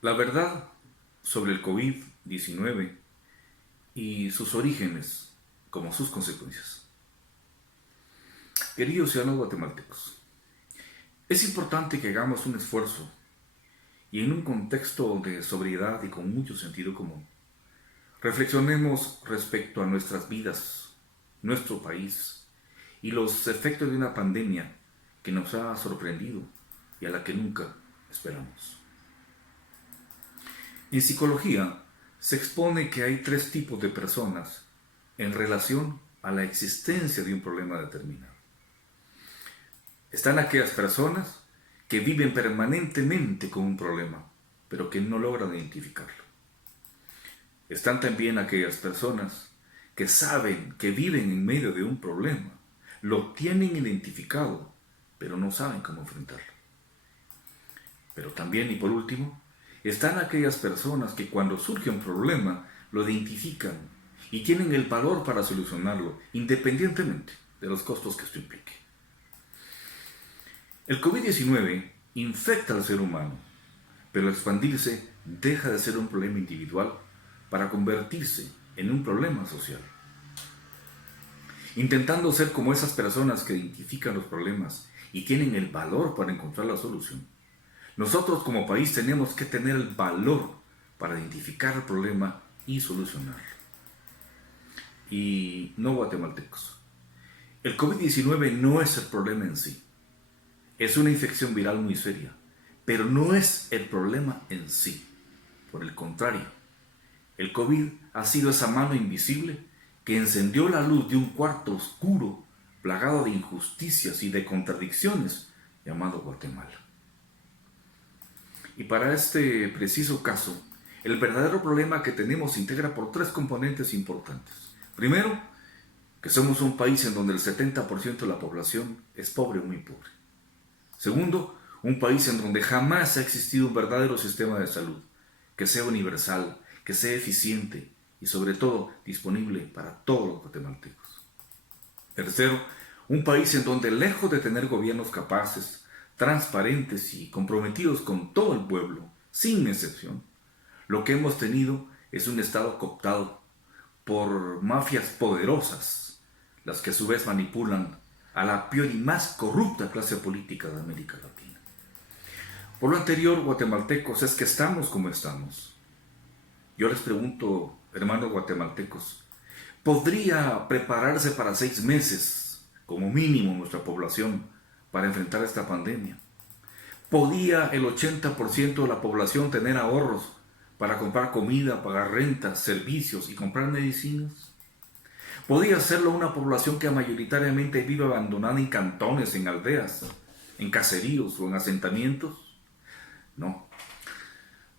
La verdad sobre el COVID-19 y sus orígenes como sus consecuencias. Queridos ciudadanos guatemaltecos, es importante que hagamos un esfuerzo y en un contexto de sobriedad y con mucho sentido común, reflexionemos respecto a nuestras vidas, nuestro país y los efectos de una pandemia que nos ha sorprendido y a la que nunca esperamos. En psicología se expone que hay tres tipos de personas en relación a la existencia de un problema determinado. Están aquellas personas que viven permanentemente con un problema, pero que no logran identificarlo. Están también aquellas personas que saben que viven en medio de un problema, lo tienen identificado, pero no saben cómo enfrentarlo. Pero también, y por último, están aquellas personas que cuando surge un problema lo identifican y tienen el valor para solucionarlo, independientemente de los costos que esto implique. El COVID-19 infecta al ser humano, pero al expandirse deja de ser un problema individual para convertirse en un problema social. Intentando ser como esas personas que identifican los problemas y tienen el valor para encontrar la solución, nosotros como país tenemos que tener el valor para identificar el problema y solucionarlo. Y no guatemaltecos. El COVID-19 no es el problema en sí. Es una infección viral muy seria, pero no es el problema en sí. Por el contrario, el COVID ha sido esa mano invisible que encendió la luz de un cuarto oscuro, plagado de injusticias y de contradicciones, llamado Guatemala. Y para este preciso caso, el verdadero problema que tenemos se integra por tres componentes importantes. Primero, que somos un país en donde el 70% de la población es pobre o muy pobre. Segundo, un país en donde jamás ha existido un verdadero sistema de salud, que sea universal, que sea eficiente y sobre todo disponible para todos los guatemaltecos. Tercero, un país en donde lejos de tener gobiernos capaces, transparentes y comprometidos con todo el pueblo, sin excepción, lo que hemos tenido es un Estado cooptado por mafias poderosas, las que a su vez manipulan a la peor y más corrupta clase política de América Latina. Por lo anterior, guatemaltecos, es que estamos como estamos. Yo les pregunto, hermanos guatemaltecos, ¿podría prepararse para 6 meses, como mínimo, nuestra población, para enfrentar esta pandemia? ¿Podía el 80% de la población tener ahorros para comprar comida, pagar rentas, servicios y comprar medicinas? ¿Podía hacerlo una población que mayoritariamente vive abandonada en cantones, en aldeas, en caseríos o en asentamientos? No,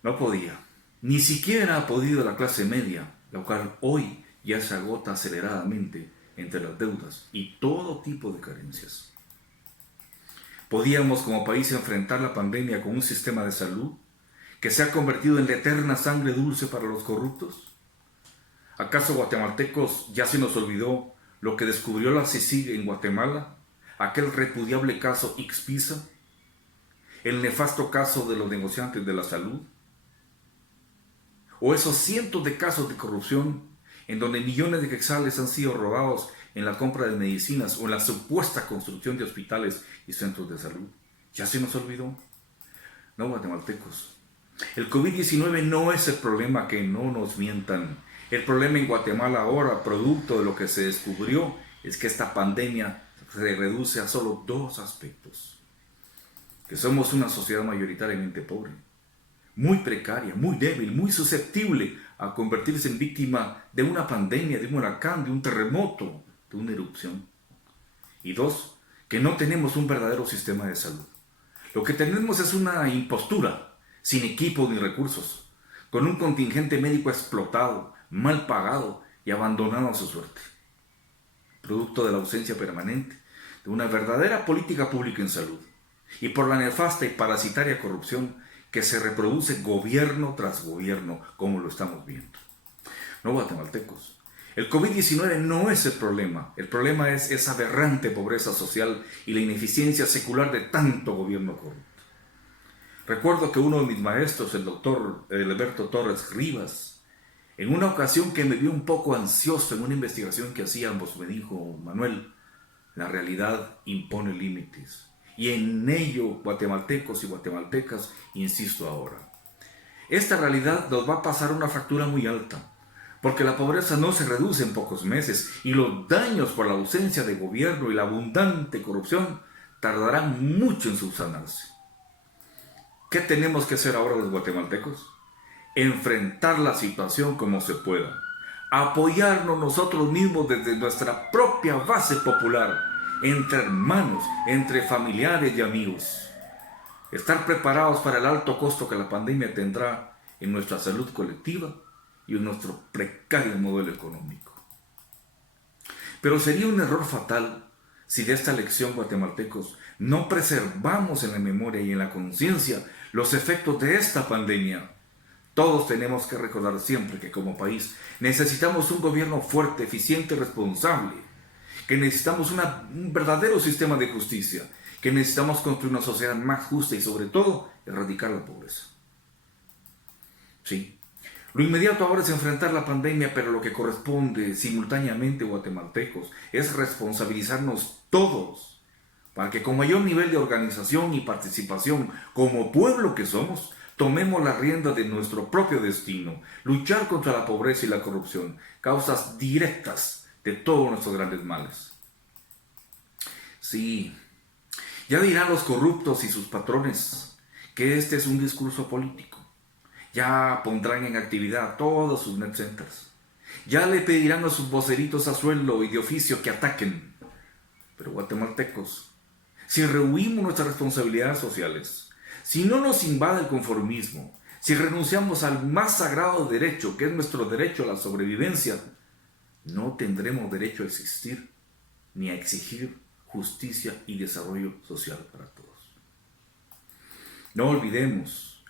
no podía. Ni siquiera ha podido la clase media, la cual hoy ya se agota aceleradamente entre las deudas y todo tipo de carencias. ¿Podíamos como país enfrentar la pandemia con un sistema de salud que se ha convertido en la eterna sangre dulce para los corruptos? ¿Acaso guatemaltecos ya se nos olvidó lo que descubrió la CICIG en Guatemala? Aquel repudiable caso Ixpisa, el nefasto caso de los negociantes de la salud, o esos cientos de casos de corrupción en donde millones de quetzales han sido robados en la compra de medicinas o en la supuesta construcción de hospitales y centros de salud. ¿Ya se nos olvidó? No, guatemaltecos. El COVID-19 no es el problema, que no nos mientan. El problema en Guatemala ahora, producto de lo que se descubrió, es que esta pandemia se reduce a solo dos aspectos. Que somos una sociedad mayoritariamente pobre, muy precaria, muy débil, muy susceptible a convertirse en víctima de una pandemia, de un huracán, de un terremoto, de una erupción. Y dos, que no tenemos un verdadero sistema de salud. Lo que tenemos es una impostura, sin equipo ni recursos, con un contingente médico explotado, mal pagado y abandonado a su suerte. Producto de la ausencia permanente de una verdadera política pública en salud y por la nefasta y parasitaria corrupción que se reproduce gobierno tras gobierno, como lo estamos viendo. No, guatemaltecos, el COVID-19 no es el problema es esa aberrante pobreza social y la ineficiencia secular de tanto gobierno corrupto. Recuerdo que uno de mis maestros, el doctor Alberto Torres Rivas, en una ocasión que me vio un poco ansioso en una investigación que hacíamos, me dijo: Manuel, la realidad impone límites. Y en ello, guatemaltecos y guatemaltecas, insisto ahora, esta realidad nos va a pasar una factura muy alta, porque la pobreza no se reduce en pocos meses y los daños por la ausencia de gobierno y la abundante corrupción tardarán mucho en subsanarse. ¿Qué tenemos que hacer ahora los guatemaltecos? Enfrentar la situación como se pueda, apoyarnos nosotros mismos desde nuestra propia base popular, entre hermanos, entre familiares y amigos. Estar preparados para el alto costo que la pandemia tendrá en nuestra salud colectiva y en nuestro precario modelo económico. Pero sería un error fatal si de esta lección, guatemaltecos, no preservamos en la memoria y en la conciencia los efectos de esta pandemia. Todos tenemos que recordar siempre que como país necesitamos un gobierno fuerte, eficiente y responsable, que necesitamos un verdadero sistema de justicia, que necesitamos construir una sociedad más justa y sobre todo erradicar la pobreza. Sí, lo inmediato ahora es enfrentar la pandemia, pero lo que corresponde simultáneamente, guatemaltecos, es responsabilizarnos todos para que con mayor nivel de organización y participación, como pueblo que somos, tomemos la rienda de nuestro propio destino, luchar contra la pobreza y la corrupción, causas directas de todos nuestros grandes males. Sí, ya dirán los corruptos y sus patrones que este es un discurso político. Ya pondrán en actividad todos sus net centers. Ya le pedirán a sus voceritos a sueldo y de oficio que ataquen. Pero guatemaltecos, si rehuimos nuestras responsabilidades sociales, si no nos invade el conformismo, si renunciamos al más sagrado derecho, que es nuestro derecho a la sobrevivencia, no tendremos derecho a existir ni a exigir justicia y desarrollo social para todos. No olvidemos,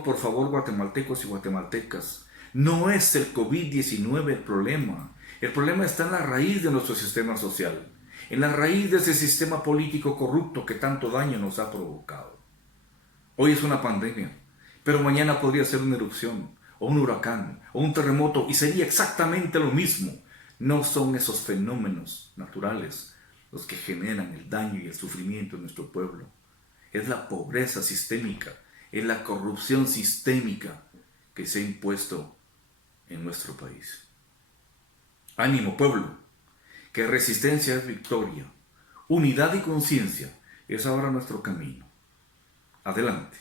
por favor, guatemaltecos y guatemaltecas, no es el COVID-19 el problema. El problema está en la raíz de nuestro sistema social, en la raíz de ese sistema político corrupto que tanto daño nos ha provocado. Hoy es una pandemia, pero mañana podría ser una erupción, o un huracán, o un terremoto, y sería exactamente lo mismo. No son esos fenómenos naturales los que generan el daño y el sufrimiento en nuestro pueblo. Es la pobreza sistémica, es la corrupción sistémica que se ha impuesto en nuestro país. Ánimo, pueblo, que resistencia es victoria, unidad y conciencia es ahora nuestro camino. Adelante.